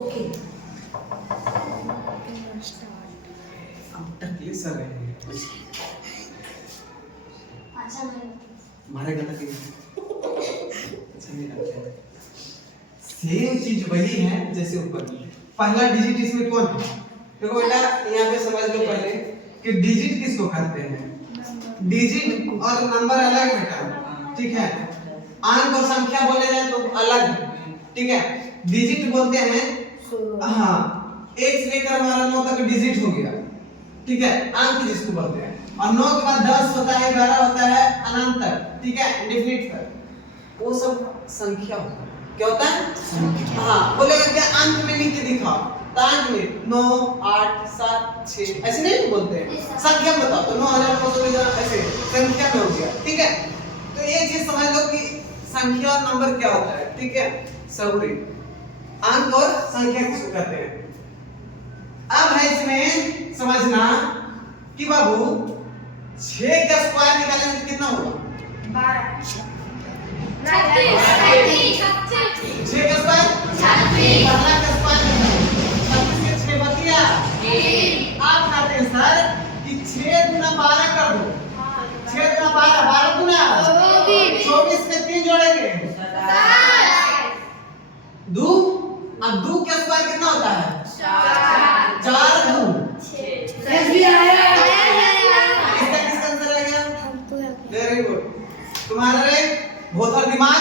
Okay अब तक ये सर रहे हैं मारेगा तक अच्छा नहीं लगता है। सेम चीज वही है जैसे ऊपर पहला डिजिट इसमें कौन है? देखो बेटा यहाँ पे समझ लो पहले कि डिजिट किसको कहते हैं। डिजिट और नंबर अलग बेटा, ठीक है। अंक और संख्या बोले जाए तो अलग, ठीक है। डिजिट बोलते हैं हाँ, एक से लेकर हमारा 9 तक डिजिट हो गया, ठीक है, अंक जिसको बोलते हैं। और 9 के बाद 10 होता है, 11 होता है, अनंत तक, ठीक है, इंडेफिनिट तक, वो सब संख्या होता है। क्या होता है? हाँ, बोलेगा क्या अंक में लिख के दिखाओ, तो अंक में 9 8 7 6 ऐसे नहीं बोलते हैं, संख्या में बताओ तो 9900 ऐसे संख्या में हो गया, ठीक है। तो ये चीज समझ लो कि संख्या और नंबर क्या होता है, ठीक है। सॉरी, अंक और संख्या किसको कहते हैं। अब है इसमें समझना कि बाबू 6 का स्क्वायर निकालने से कितना होगा? 12 6 का स्क्वायर 36 पहला का स्क्वायर 36 के 6 बतिया। आप कहते हैं सर कि 6 गुना 12 कर दो, 6 गुना 12 12 गुना 24 में 3 जोड़ेंगे 2, अब 2 का स्क्वायर कितना होता है? 4 2 6 किसका आंसर आ गया? Very good. तुम्हारा रे भोथर दिमाग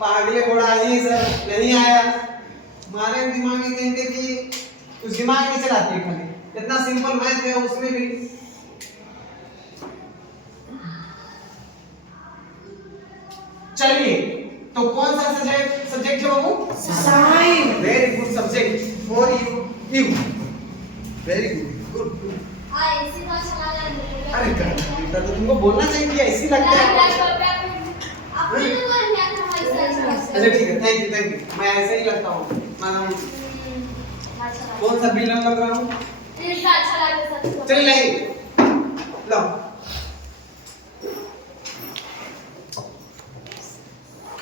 पागले घोड़ा ही सर नहीं आया। हमारे दिमाग में कहेंगे कि कुछ दिमाग नहीं चलाती है खाली, इतना सिंपल मैथ है उसमें भी। चलिए, तो कौन सा सब्जेक्ट है बाबू? Science. Very good subject for you very good good. अरे बेटा तो तुमको बोलना चाहिए कि ऐसी लगता है। अच्छा ठीक है, थैंक यू, मैं ऐसे ही लगता हूँ। कौन सा बिल लग रहा हूँ? चल नहीं लो,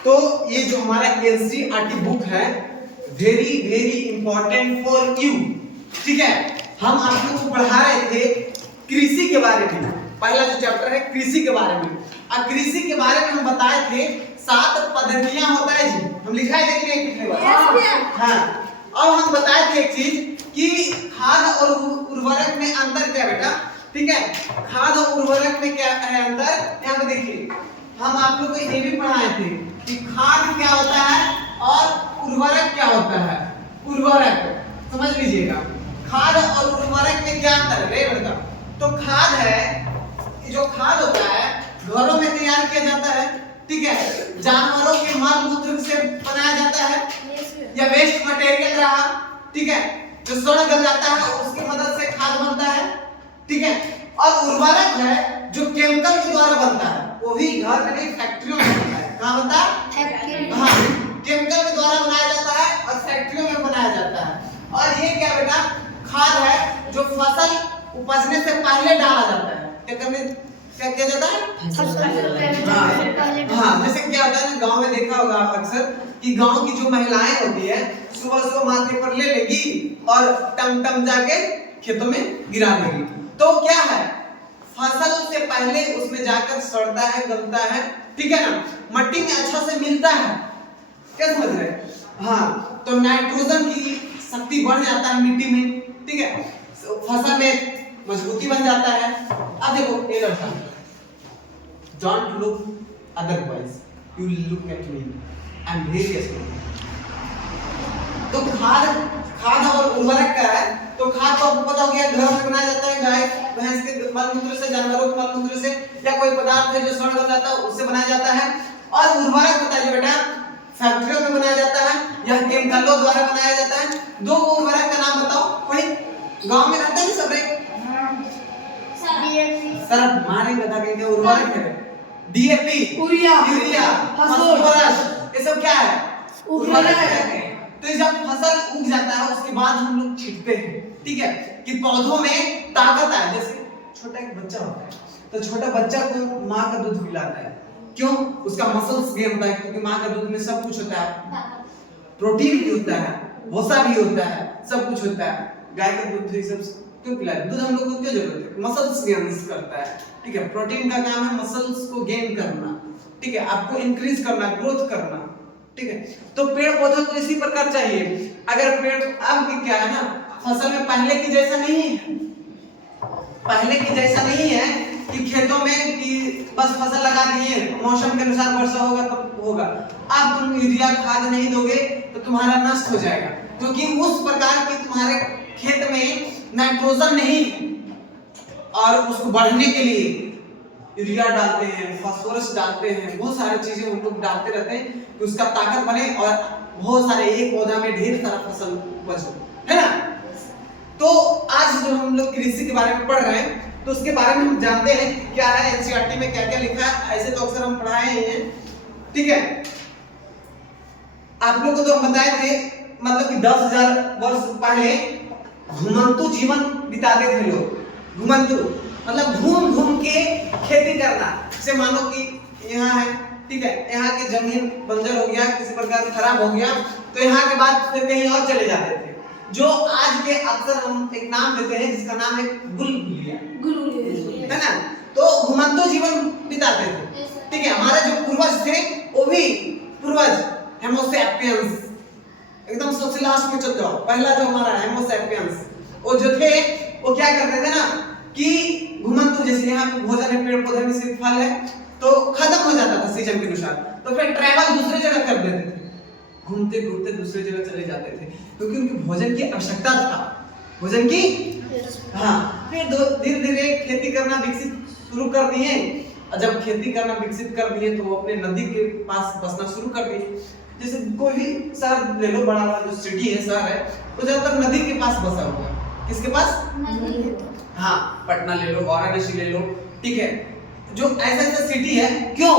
तो ये जो हमारा एनसीईआरटी बुक है very very important for you, ठीक है। हम आप लोगों को पढ़ा रहे थे कृषि के बारे में, पहला जो चैप्टर है कृषि के बारे में। और कृषि के बारे में हम बताए थे 7 पद्धतियां होता है जी, हम लिखाए थे कि नहीं पिछले बार? हाँ, अब हम बताए थे एक चीज कि खाद और उर्वरक में अंतर क्या बेटा, ठीक है। खाद और उर्वरक में क्या है अंतर, यहाँ पे देखिए हम आप लोग को ये भी पढ़ाए थे कि खाद क्या होता है और उर्वरक क्या होता है। उर्वरक समझ लीजिएगा, खाद और उर्वरक में क्या अंतर है बेटा। तो खाद है, जो खाद होता है घरों में तैयार किया जाता है, ठीक है, जानवरों के मल मूत्र से बनाया जाता है या वेस्ट मटेरियल रहा, ठीक है, जो सड़ गल जाता है उसकी मदद से खाद बनता है, ठीक है। और उर्वरक है जो केमिकल के द्वारा बनता है, वो भी घर में नहीं फैक्ट्रियों में बनता है। कहाँ बनता है? हाँ, केमिकल के द्वारा बनाया जाता है और फैक्ट्रियों में बनाया जाता है। और ये क्या बेटा खाद है जो फसल उपजने से पहले डाला जाता है। क्या किया जाता है? हाँ, जैसे क्या होता है ना, गांव में देखा होगा अक्सर कि गांव की जो महिलाएं होती है सुबह सुबह माथे पर ले लेगी और टम टम जाके खेतों में गिरा देगी। तो क्या है, फसल से पहले उसमें जाकर सड़ता है, गलता है, ठीक है ना, मट्टी में अच्छा से मिलता है। क्या समझ रहे? हाँ, तो नाइट्रोजन की शक्ति बढ़ जाता है मिट्टी में, ठीक है, फसल में मजबूती बन जाता है। अब देखो ये लड़का, don't look otherwise, you look at me, I am very smart. तो खाद और उर्वरक का है, तो खाद तो आपको पता हो गया घर में बनाया जाता है, गाय भैंस के मल मूत्र से, जानवरों के मल मूत्र से, या कोई पदार्थ है जो सड़ गल जाता है उससे बनाया जाता है। और उर्वरक होता है जो बेटा फैक्ट्रियों में बनाया जाता है या केमिकलों द्वारा बनाया जाता है। दो उर्वरक का नाम बताओ, कोई गांव में रहता है सब रे सर मारे गधा कहते उर्वरक है, डीएपी, यूरिया, फास्फोरस, ये सब क्या है? उर्वरक है। तो जब फसल उग जाता है उसके बाद हम लोग छींटते हैं, ठीक है, कि पौधों में ताकत आए। जैसे छोटा एक बच्चा होता है तो छोटा बच्चा को माँ का दूध पिलाता है, क्यों? उसका मसल्स गेन होता है, क्योंकि माँ का दूध में सब कुछ होता है, प्रोटीन भी होता है, भूसा भी होता है, सब कुछ होता है। गाय का दूध ये सब क्यों पिलाते हैं? दूध हम लोग को क्यों जरूरत है? मसल्स गेन करता है, ठीक है। प्रोटीन का काम है मसल्स को गेन करना, ठीक है, आपको इंक्रीज करना, ग्रोथ करना, ठीक है। तो पेड़ पौधों को इसी प्रकार चाहिए। अगर पेड़ अब की क्या है ना, फसल में पहले की जैसा नहीं है, पहले की जैसा नहीं है कि खेतों में कि बस फसल लगा दिए, मौसम के अनुसार वर्षा होगा तो होगा। अब तुम यूरिया खाद नहीं दोगे तो तुम्हारा नष्ट हो जाएगा, क्योंकि उस प्रकार की तुम्हारे खेत में नाइट्रोजन नहीं, और उसको बढ़ने के लिए यूरिया डालते हैं, फास्फोरस डालते हैं, बहुत सारी चीजें हम लोग डालते रहते हैं कि उसका ताकत बने और बहुत सारे एक पौधा में ढेर सारा फसल उपज हो, है ना। तो आज जो हम लोग कृषि के बारे में पढ़ रहे हैं तो उसके बारे में हम जानते हैं क्या है, एनसीईआरटी में क्या क्या लिखा है। ऐसे तो अक्सर हम पढ़ाए ही हैं, ठीक है। आप लोग को तो हम बताए थे मतलब कि 10,000 वर्ष पहले घुमंतु जीवन बिताते थे लोग। घुमंतु मतलब घूम घूम के खेती करना। जैसे मानो कि यहाँ है, ठीक है, यहाँ की जमीन बंजर हो गया, किसी प्रकार खराब हो गया, तो यहाँ के बाद फिर कहीं और चले जाते थे, जो आज के अक्सर हम एक नाम देते हैं जिसका नाम है गुलगुलिया, है ना। तो घुमंतु जीवन बिताते थे, ठीक है। हमारे जो पूर्वज थे वो भी पूर्वज होमोसैपियंस, एकदम सबसे लास्ट में चल जाओ, पहला जो हमारा होमोसैपियंस, वो जो थे वो क्या करते थे ना कि घुमंतु, जैसे यहाँ पे भोजन है, पेड़ पौधे में से फल है, तो खत्म हो जाता था सीजन के अनुसार, तो फिर ट्रैवल दूसरे जगह कर देते थे, घूमते घूमते दूसरे जगह चले जाते थे, क्योंकि उनकी भोजन की आवश्यकता था, भोजन की, हाँ। फिर धीरे धीरे खेती करना विकसित शुरू कर दिए, और जब खेती करना विकसित कर दिए तो वो अपने नदी के पास बसना शुरू कर दिए। जैसे कोई भी शहर ले लो, बड़ा बड़ा जो सिटी है, शहर है, वो ज्यादातर नदी के पास बसा हुआ है। किसके पास? हाँ, पटना ले लो, वाराणसी ले लो, ठीक है। जो ऐसा ऐसा सिटी है, क्यों?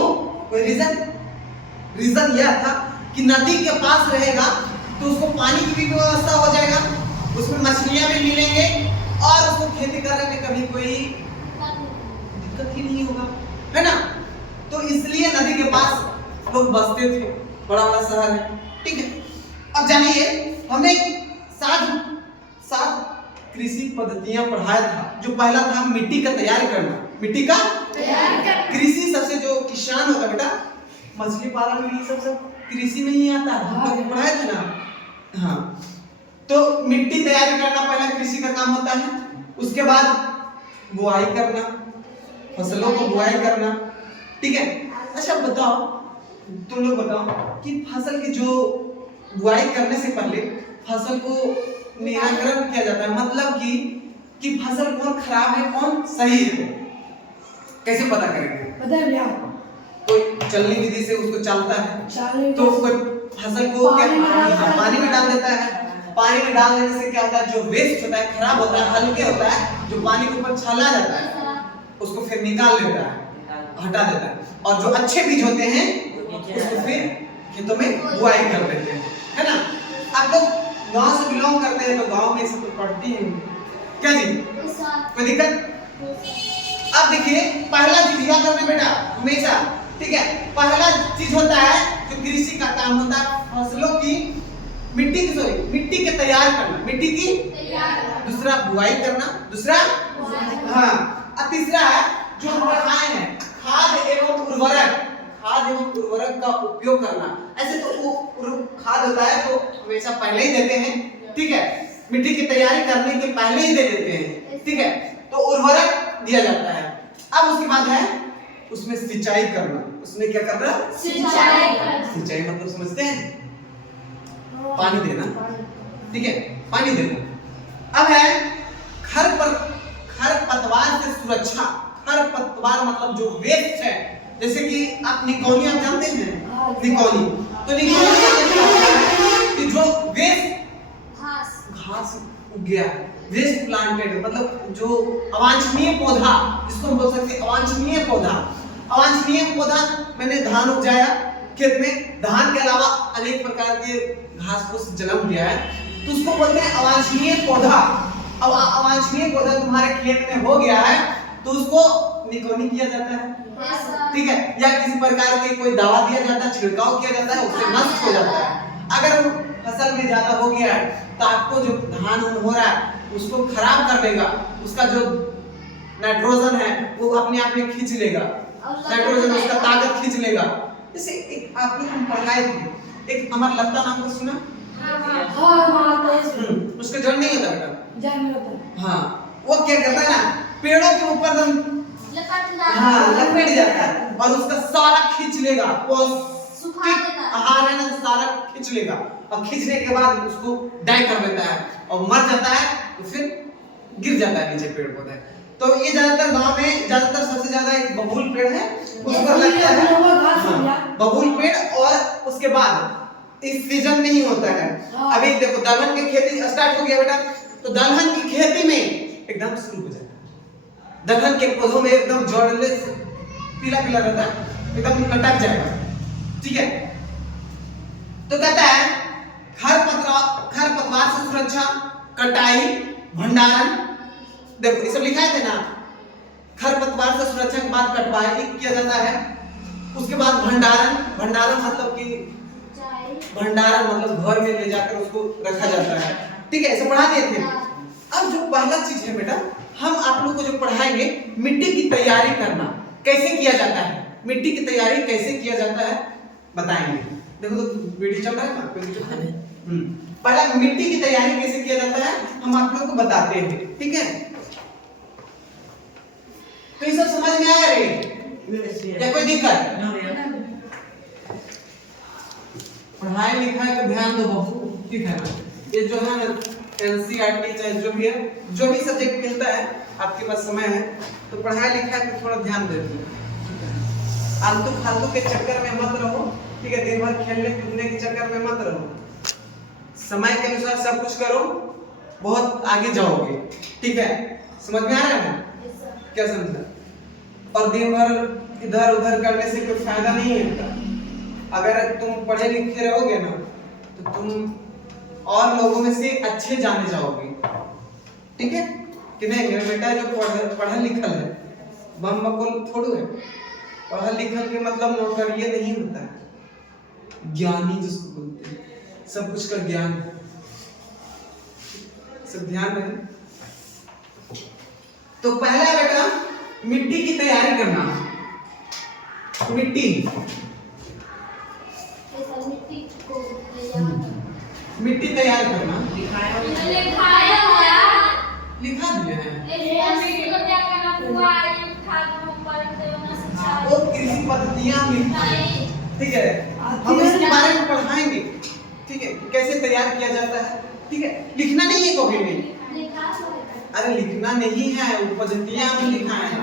कोई रीजन यह था कि नदी के पास रहेगा तो उसको पानी की भी व्यवस्था हो जाएगा, उसमें मछलियां भी मिलेंगे, और उसको खेती करने में कभी कोई दिक्कत ही नहीं होगा, है ना। तो इसलिए नदी के पास लोग बसते थे, बड़ा बड़ा शहर है, ठीक है। अब जानिए, हमने सात कृषि पद्धतियां पढ़ाया था। जो पहला था मिट्टी का तैयार करना, मिट्टी का तैयार करना। कृषि सबसे जो किसान होता बेटा, मछली पालन भी सब कृषि में ही आता है, हम लोग पढ़ाए थे ना, हाँ। तो मिट्टी तैयार करना पहला कृषि का काम होता है। उसके बाद बुआई करना, फसलों को बुआई करना, ठीक है। अच्छा बताओ, तुम लोग बताओ कि फसल की जो बुआई करने से पहले फसल को निराकरण किया जाता है, मतलब कि फसल कौन खराब है कौन सही है, कैसे पता करेंगे? पता है भैया, कोई चलनी विधि से उसको चलता है, तो कोई फसल को क्या पानी में डाल देता है। पानी में डाल देने से क्या होता है, जो वेस्ट होता है, खराब होता है, हल्के होता है, जो पानी के ऊपर छला जाता है, उसको फिर निकाल लेता है, हटा देता है, और जो अच्छे बीज होते हैं उसको फिर खेतों में बुआई कर देते हैं, है ना। आप लोग गांव से बिलोंग करते हैं तो गांव में सब तो पढ़ती हैं, क्या जी, कोई दिक्कत? अब देखिए, पहला चीज याद रखना बेटा हमेशा, ठीक है। पहला चीज होता है जो कृषि का काम होता है, फसलों की मिट्टी के तैयार करना, मिट्टी की तैयार, दूसरा बुआई करना, दूसरा हाँ, और तीसरा है जो हम पढ़ाए हैं खाद एवं उर्वरक का उपयोग करना। ऐसे तो खाद होता है तो हमेशा पहले ही देते हैं, ठीक है, मिट्टी की तैयारी करने के पहले ही दे देते हैं, ठीक है। तो उर्वरक दिया जाता है। अब उसके बाद है उसमें सिंचाई करना। उसमें क्या करना? सिंचाई मतलब समझते हैं, पानी देना, ठीक है, पानी देना। अब है खरपतवार से सुरक्षा। खरपतवार मतलब जो वेस्ट है, जैसे कि आप निकौनी आप जानते हैं, निकौनी, तो निकौनी कि जो वेस्ट घास उग गया, वेस्ट प्लांटेड मतलब जो अवांछनीय पौधा, जिसको हम बोल सकते हैं अवांछनीय पौधा। अवांछनीय पौधा, मैंने धान उपजाया खेत में, धान के अलावा अनेक प्रकार के घास फूस जन्म दिया है, तो उसको बोलते हैं अवांछनीय पौधा। अब अवांछनीय पौधा तुम्हारे खेत में हो गया है तो उसको निकौनी किया जाता है, ठीक है, या किसी प्रकार के कोई दवा दिया जाता है, छिड़काव किया जाता है, उससे नष्ट हो जाता है। अगर फसल में ज्यादा हो गया है तो आपको जो धान हो रहा है उसको खराब कर देगा, उसका जो नाइट्रोजन है वो अपने आप में खींच लेगा, नाइट्रोजन उसका ताकत खींच लेगा। जैसे एक आपने हम पढ़ाए थे, एक अमर लता नाम का सुना? उसका जड़ नहीं होता बेटा, हाँ वो क्या करता है ना, पेड़ों के ऊपर लपेट जाता है और उसका सारा खींच लेगा, पौष्टिक आहार है ना सारा खींच लेगा और खींचने के बाद उसको डाई कर देता है और मर जाता है, तो फिर गिर जाता है नीचे पेड़ पौधे। तो ये ज्यादातर गांव में ज्यादातर सबसे ज्यादा एक बबूल पेड़ है उस पर लगता है, बबूल पेड़। और उसके बाद इस सीजन में ही होता है। अभी देखो दलहन की खेती स्टार्ट हो गया बेटा, तो दलहन की खेती में एकदम शुरू हो जाएगा, दलहन के पौधों में एकदम जड़ले पीला पीला रहता है, एकदम लटक जाएगा, ठीक है। तो कहता है खरपतवार से सुरक्षा, कटाई, भंडारण, देखो ये सब लिखा थे ना, खरपतवार से सुरक्षा के बाद कटवाई किया जाता है, उसके बाद भंडारण, भंडारण मतलब कि भंडारण मतलब घर में ले जाकर उसको रखा जाता है, ठीक है, ऐसे पढ़ा दिए थे। अब जो पहला चीज है बेटा, हम आप लोग को जो पढ़ाएंगे मिट्टी की तैयारी करना कैसे किया जाता है, मिट्टी की तैयारी कैसे किया जाता है बताएंगे। देखो तो वीडियो चल रहा है ना, पहला मिट्टी की तैयारी कैसे किया जाता है हम आप लोग को बताते हैं, ठीक है। तो ये सब समझ में आया रे या कोई दिक्कत? पढ़ाई लिखाई पे ध्यान दो बाबू, ठीक है ना। ये जो है ना एनसीईआरटी चाहे जो भी है, जो भी सब्जेक्ट मिलता है आपके पास समय है तो पढ़ाई लिखाई पे थोड़ा ध्यान दे दो, आलतू फालतू के चक्कर में मत रहो, ठीक है। दिन भर खेलने कूदने के चक्कर में मत रहो, समय के अनुसार सब कुछ करो, बहुत आगे जाओगे, ठीक है। समझ में आ रहा है ना, क्या समझा? और दिन भर इधर उधर करने से कोई फायदा नहीं है। अगर तुम पढ़े लिखे रहोगे ना तो तुम और लोगों में से अच्छे जाने जाओगे, ठीक है कि नहीं। मेरा बेटा जो पढ़ा लिखल है, बम बकुल थोड़ू है, पढ़ा लिखल के मतलब नौकरी ये नहीं होता है, ज्ञानी जिसको बोलते हैं, सब कुछ का ज्ञान, सब ध्यान रहे। तो पहला बेटा मिट्टी की तैयारी करना, मिट्टी तैयार करना लिखा दिया है, वो कृषि पद्धतियां मिलती है, ठीक है। हम इसके बारे में पढ़ाएंगे, ठीक है, कैसे तैयार किया जाता है, ठीक है। लिखना नहीं है कभी भी, अरे लिखना नहीं है, वो पद्धतियां हम लिखा है,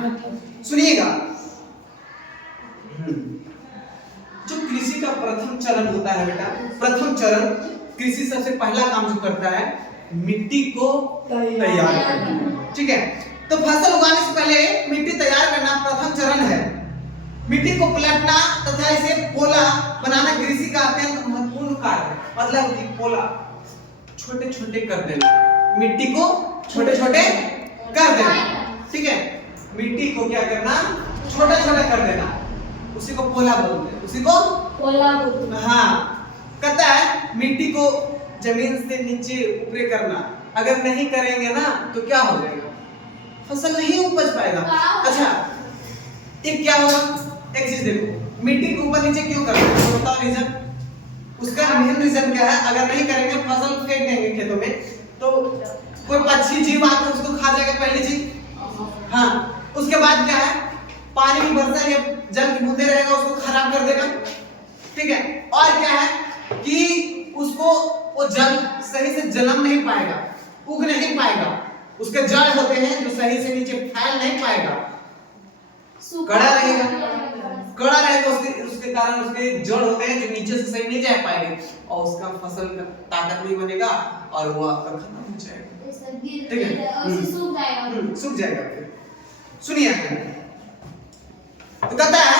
सुनिएगा। जो कृषि का प्रथम चरण होता है बेटा, प्रथम चरण कृषि सबसे पहला काम जो करता है मिट्टी को तैयार करना, ठीक है। तो फसल उगाने से पहले मिट्टी तैयार करना प्रथम चरण है। मिट्टी को पलटना तथा इसे पोला बनाना कृषि का अत्यंत महत्वपूर्ण कार्य है। मतलब कि पोला छोटे छोटे कर देना, मिट्टी को छोटे छोटे कर देना, ठीक है। मिट्टी को क्या करना, छोटा छोटा कर देना, उसी को पोला बोलते हैं, उसी को पोला बोलते हैं। हाँ, कहता है मिट्टी को जमीन से नीचे ऊपर करना, अगर नहीं करेंगे ना तो क्या हो जाएगा, फसल नहीं उपज पाएगा। अच्छा एक क्या होगा, एक चीज देखो, मिट्टी को ऊपर नीचे क्यों करते हैं, बताओ रीजन। उसका मेन रीजन क्या है, अगर नहीं करेंगे फसल फेंक देंगे खेतों में तो कोई पक्षी जीव आकर उसको खा जाएगा, पहली चीज। हाँ, उसके बाद क्या है, पानी की वर्षा या जल की बूंदे रहेगा उसको खराब कर देगा, ठीक है। और क्या है कि उसको वो जल सही से जन्म नहीं पाएगा, उग नहीं पाएगा, उसके जड़ होते हैं जो सही से नीचे फैल नहीं पाएगा, कड़ा रहेगा, कड़ा रहेगा, उसके कारण उसके जड़ होते हैं जो नीचे से सही नहीं जा पाएंगे और उसका फसल का ताकत नहीं बनेगा और वो आपका खत्म हो जाएगा, ठीक है, सूख जाएगा। फिर सुनिए, तो कहता है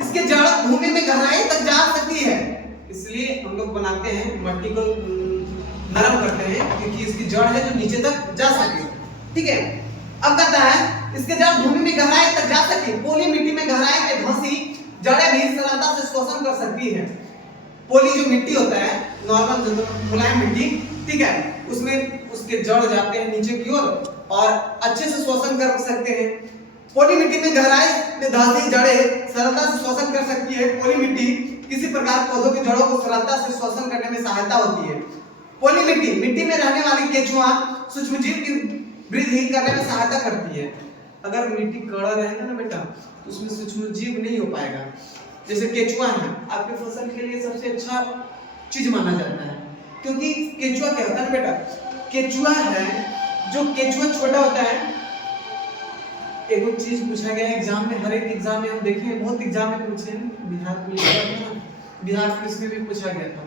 इसके जड़ भूमि में गहराई तक जा सकती है, इसलिए हम लोग बनाते हैं मट्टी को नरम करते हैं क्योंकि इसकी जड़ है जो नीचे तक जा सके, ठीक है। अब कहता है इसके जड़ भूमि में गहराई तक जा सकती है, पोली मिट्टी में गहराई में धंसी जड़ें भी सरलता से शोषण कर सकती है, पोली जो मिट्टी होता है, नॉर्मल जो मुलायम मिट्टी, ठीक है, उसमें उसके जड़ जाते हैं नीचे की ओर और अच्छे से श्वसन कर सकते हैं। पोली मिट्टी में गहराई में धंसी जड़ें सरलता से श्वसन कर सकती है। पोली मिट्टी किसी प्रकार पौधों की जड़ों को सरलता से श्वसन करने में सहायता होती है। पोली मिट्टी में रहने वाली केंचुआ सूक्ष्मजीव की वृद्धि करने में सहायता करती है। अगर मिट्टी कड़ा रहेगा ना बेटा तो उसमें सूक्ष्मजीव नहीं हो पाएगा। जैसे केंचुआ है, आपके फसल के लिए सबसे अच्छा चीज माना जाता है, क्योंकि केंचुआ क्या होता है ना बेटा, केंचुआ है जो केंचुआ छोटा होता है। एक चीज पूछा गया एग्जाम में, हर एक एग्जाम में हम देखें, बहुत एग्जाम में पूछे, बिहार पुलिस का, बिहार पुलिस में भी पूछा गया था।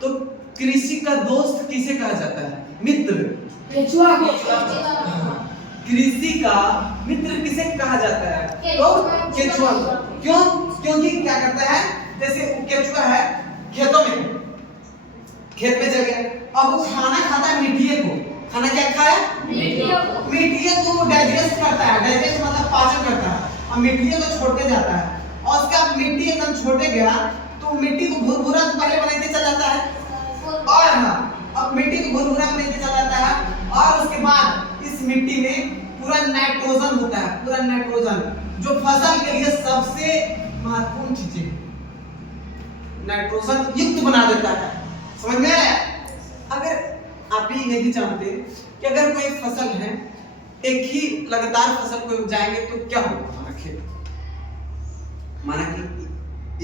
तो कृषि का दोस्त किसे कहा जाता है? मित्र। केंचुआ को। कृषि का मित्र किसे कहा जाता है? तो केंचुआ। क्यों? क्योंकि क्या करता है, जैसे केंचुआ है खेतों में, खेत में जगह, अब वो खाना खाता है मिट्टी को। खाना क्या खाया? मिट्टी को डाइजेस्ट करता है, डाइजेस्ट मतलब पाचन करता है। अब मिट्टी को छोड़ते जाता है और उसका मिट्टी एकदम छोड़ते गया तो मिट्टी को भुरभुरा तो पहले बनाते चला जाता है, और हाँ अब मिट्टी को भुरभुरा बनाते चला जाता है, और उसके बाद इस मिट्टी में पूरा नाइट्रोजन होता है, पूरा नाइट्रोजन जो फसल के लिए सबसे महत्वपूर्ण चीज है, नाइट्रोजन युक्त बना देता है। समझ में आया? अगर आप ही नहीं जानते कि अगर कोई फसल है, एक ही लगातार फसल को उपजाएंगे तो क्या होगा हमारा खेत? माना कि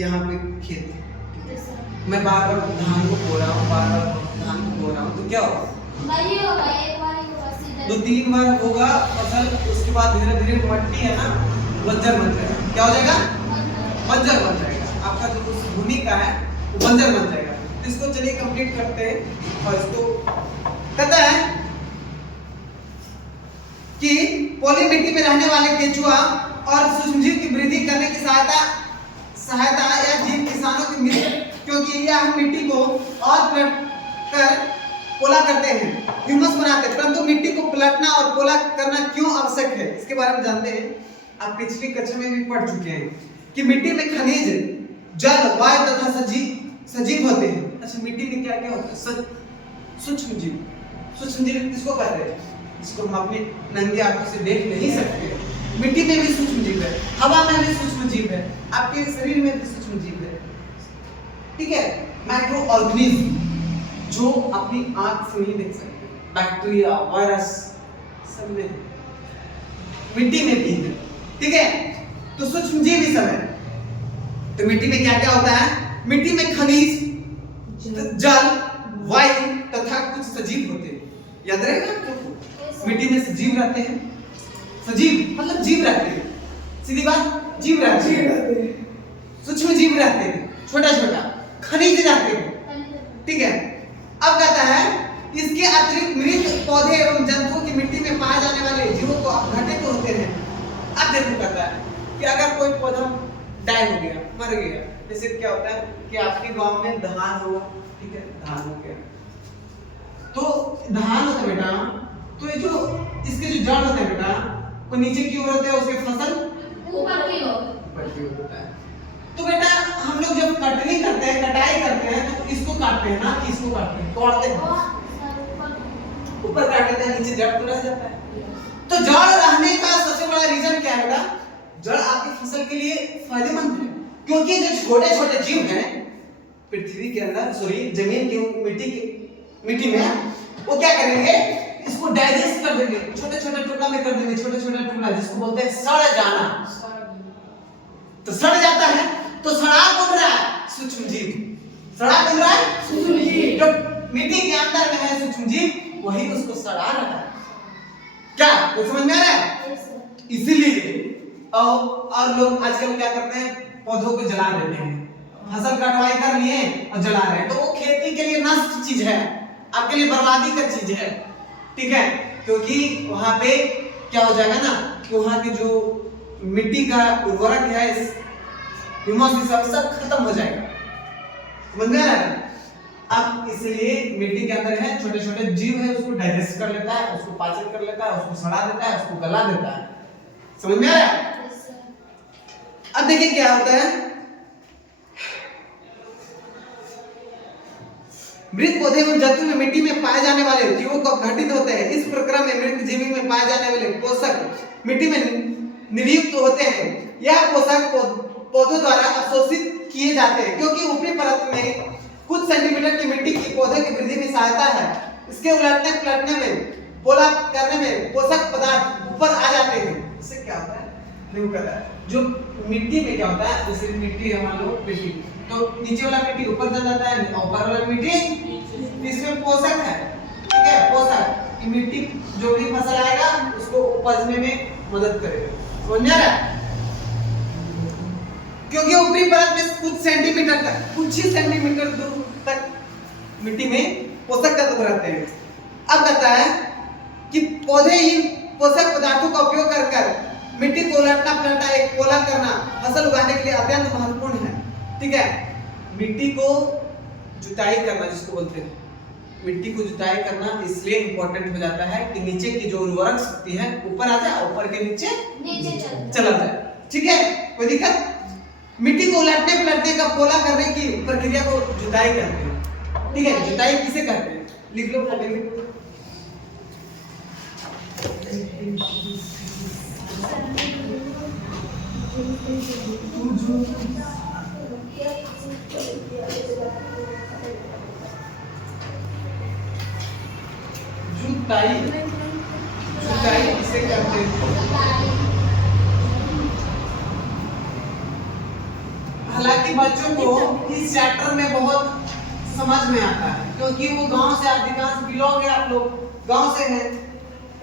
यहाँ पे खेत है, मैं बार बार धान को बो रहा हूँ, बार बार धान को बो रहा हूँ, तो क्या होगा? दो तीन बार होगा फसल, उसके बाद धीरे धीरे मट्टी है ना बंजर बन जाएगा। क्या हो जाएगा? बंजर बन जाएगा। आपका जो उस भूमि का है वो बंजर बन जाएगा। तो इसको चलिए कंप्लीट करते हैं, और इसको कहता है कि पोली मिट्टी में रहने वाले केंचुआ और सूक्ष्मजीव की वृद्धि करने की सहायता या जीव किसानों के मित्र, क्योंकि यह मिट्टी को और पलट कर पोला करते हैं, ह्यूमस बनाते हैं। परंतु मिट्टी को पलटना और पोला करना क्यों आवश्यक है, इसके बारे में जानते हैं। आप पिछली कक्षा में भी पढ़ चुके हैं कि मिट्टी में खनिज, जल, वायु तथा सजीव होते हैं। अच्छा, मिट्टी में क्या क्या होता है? सूक्ष्मजीव। सूक्ष्मजीव किसको कहते हैं? जिसको हम अपने नंगे आंखों से देख नहीं सकते। मिट्टी में भी सूक्ष्मजीव है, हवा में भी सूक्ष्मजीव है, आपके शरीर में भी सूक्ष्मजीव है, ठीक है। माइक्रो ऑर्गेनिज्म जो अपनी आंख से नहीं देख सकते, बैक्टीरिया, वायरस सब में मिट्टी में भी है, ठीक है। तो सूक्ष्मजीव ही सब है। तो मिट्टी में क्या क्या होता है? मिट्टी में खनिज, जल, वायु तथा कुछ सजीव होते हैं। याद रहेगा आपको? मिट्टी में सजीव रहते हैं। सजीव मतलब जीव रहते हैं, सीधी बात, जीव रहते हैं। सूक्ष्म जीव रहते हैं, छोटा छोटा, खनिज रहते हैं, ठीक है। अब कहता है इसके अतिरिक्त मृत पौधे एवं जंतुओं की मिट्टी में पाए जाने वाले जीवों को घटित होते हैं। अब देखो कहता है कि अगर कोई पौधा डाई हो गया, मर गया, जैसे क्या होता है कि आपके गांव में धान हुआ, ठीक है, धान हो गया, तो धान होता है बेटा, तो ये जो इसके जो जड़ होते हैं बेटा वो नीचे की ओर होते हैं, उसके फसल ऊपर की ओर होता है। तो बेटा हम लोग जब कटनी करते हैं, कटाई करते हैं, तो इसको काटते हैं ना, इसको काटते हैं, तोड़ते हैं, ऊपर काट देते हैं, नीचे जड़ तो रह जाता है। तो जड़ रहने का सबसे बड़ा रीजन क्या है बेटा? जड़ आपकी फसल के लिए फायदेमंद है, क्योंकि जो छोटे छोटे जीव हैं पृथ्वी के अंदर, सॉरी जमीन के मिट्टी में, वो क्या करेंगे? इसको डाइजेस्ट कर देंगे, छोटे छोटे टुकड़ा में कर देंगे, छोटे छोटे टुकड़ा, जिसको बोलते हैं सड़ जाना। तो सड़ जाता है, तो सड़ा कौन रहा है? सूक्ष्म जीव। सड़ा कौन रहा है? सूक्ष्म जीव। जो मिट्टी के अंदर में है सूक्ष्म जीव, वही उसको सड़ा रहा है। क्या तो समझ में आ रहा है? इसीलिए और लोग आजकल क्या करते हैं? पौधों को जला देते हैं, फसल कटवाई कर लिए और जला रहे हैं, तो वो खेती के लिए नष्ट चीज है, आपके लिए बर्बादी का चीज है, ठीक है। क्योंकि वहां पे क्या हो जाएगा ना कि वहां की जो मिट्टी का उर्वरक है, ह्यूमस सब खत्म हो जाएगा। समझ में आ रहा है? अब इसलिए मिट्टी के अंदर है छोटे छोटे जीव है, उसको डाइजेस्ट कर लेता है, उसको पाचन कर लेता है, उसको सड़ा देता है, उसको गला देता है। समझ में आ रहा है? अब देखिए क्या होता है, मृत पौधे एवं जंतु में मिट्टी में पाए जाने वाले जीवों को घटित होते हैं। इस प्रक्रम में मृत जीवी में पाए जाने वाले पोषक मिट्टी में नियुक्त होते हैं। यह पोषक पौधों द्वारा अवशोषित किए जाते हैं, क्योंकि ऊपरी परत में कुछ सेंटीमीटर की मिट्टी की पौधे की वृद्धि में सहायता है। इसके उलटने पलटने में पोला करने में पोषक पदार्थ ऊपर आ जाते हैं। इससे क्या होता है? देखो कहता है जो मिट्टी में क्या होता है, जैसे मिट्टी है मान लो मिट्टी, तो नीचे वाला मिट्टी ऊपर चला जाता है और ऊपर वाला मिट्टी, इसमें पोषक है, ठीक है, पोषक कि मिट्टी जो भी फसल आएगा उसको उपजने में मदद करेगा। समझ आ रहा है? क्योंकि ऊपरी परत में कुछ सेंटीमीटर तक, कुछ ही सेंटीमीटर दूर तक मिट्टी में पोषक तत्व रहते हैं। अब कहता है कि पौधे ही पोषक पदार्थों का उपयोग कर मिट्टी को उलटना पलटना एक पोला करना फसल उगाने के लिए अत्यंत महत्वपूर्ण है। ठीक है, मिट्टी को जुताई करना जिसको बोलते हैं, मिट्टी को जुताई करना इसलिए इंपॉर्टेंट हो जाता है कि नीचे की जो उर्वरक शक्ति है ऊपर आ जाए, ऊपर के नीचे चला जाए। ठीक है, कोई दिक्कत? मिट्टी को उलटने पलटने का पोला करने की प्रक्रिया को जुताई कहते हैं। ठीक है, जुताई किसे कहते हैं? लिख लो पहले। जुताई, जुताई किसे कहते हैं? हालांकि बच्चों को इस चैप्टर में बहुत समझ में आता है, क्योंकि वो गांव से अधिकांश बिलोंग है, आप लोग गांव से हैं,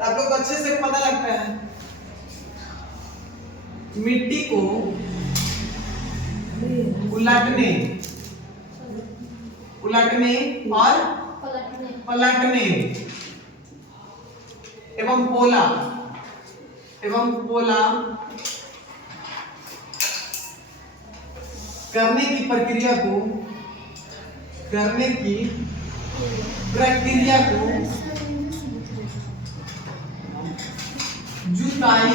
आप लोग अच्छे से पता लगता है। मिट्टी को उलटने और पलटने एवं पोला करने की प्रक्रिया को जुताई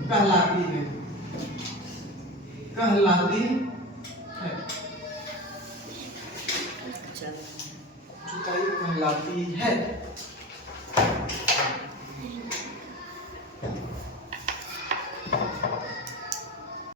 कहलाती है। जुताई कहलाती है।